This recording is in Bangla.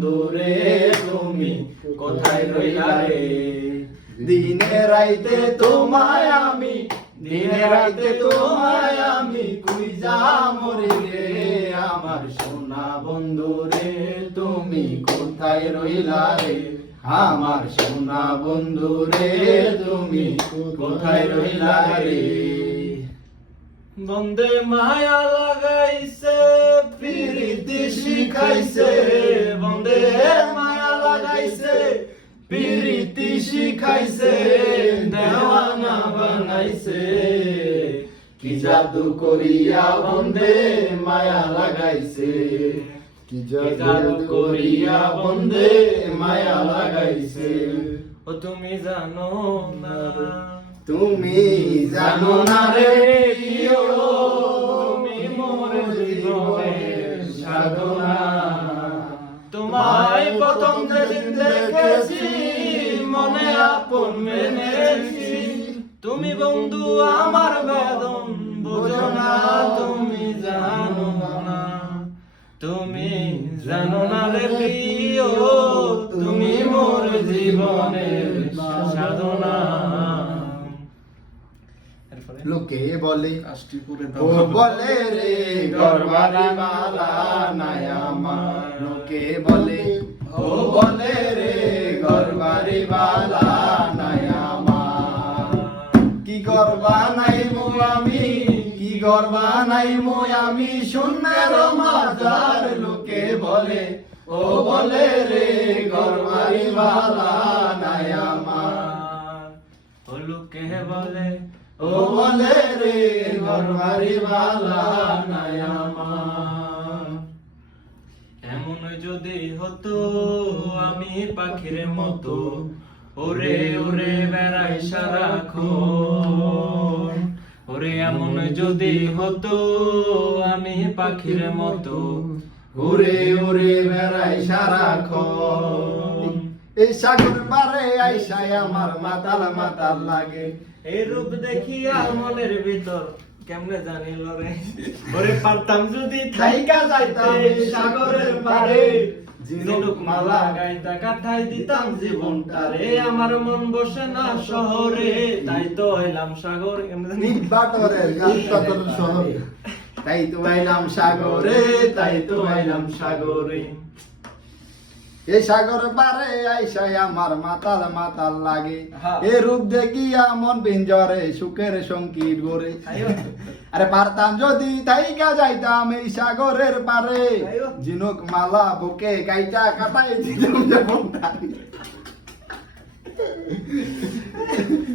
দূরে তুমি কোথায় রইলা রে? দিনে রাইতে তোমায় আমি দিনে রাইতে তোমায় আমি কুইজা মরি রে। আমার সোনা বন্ধু রে তুমি কোথায় রইলা রে? আমার সোনা বন্ধু রে তুমি কোথায় রইলা রে? বন্দে মায়া লাগাইছে প্রীতি শিখাইছে প্রীতি শিখাইছে দেওয়ানা বানাইছে কি জাদু করিয়া বন্দে মায়া লাগাইছে কি জাদু করিয়া বন্দে মায়া লাগাইছে ও তুমি জানো না তুমি জানো না রে তুমি মোর জীবনের সাধনা তোমায় প্রথম মনে আপন মেনেছি তুমি বন্ধু আমার বেদন বোঝো না তুমি জানো না। তুমি জানো না রে প্রিয় তুমি মোর জীবনের সাধনা। লোকে বলে? ও বলে রে গরবারি বালা নাই আমার। লোকে বলে? ও বলে রে গরবারি বালা কি গরবা মো আমি শূন্যের মাজার লোকে বলে ও বলে রে গরবারি বালা নাই আমার। হলুকে বলে ও বলে রে ঘরবাড়ি বালা নাই আমার। এমন যদি হতো আমি পাখির মতো ওরে ওরে বেড়াই সারাক্ষণ ওরে এমন যদি হতো আমি পাখির মতো। ওরে ওরে বেড়াই সারাক্ষণ। এই সাগর পারে আইসাই আমার মাতাল মাতাল লাগে। এই রূপ দেখিয়া মনের ভিতর কেমনে জানিল রে? ওরে পারতাম যদি থাইকা যাইতাম সাগরের পারে ঝিনুক মালা গাইতা কাঠাই দিতাম জীবনটা রে আমার মন বসে না শহরে। তাই তো হইলাম সাগর কেমনে জানি? নিবাটরের গান শহরে। তাই তো আইলাম সাগরে তাই তো আইলাম সাগরে। এই সাগর পারে আইসাই আমার মাতাল মাতাল লাগে। হ্যাঁ। এ রূপ দেখিয়া মন পিঞ্জরে সুখের সংকীর গড়ে আরে পারতাম যদি তাইকা যাইতাম এই সাগরের পারে। জিনুক মালা বুকে কাইটা কাটাই দিতাম।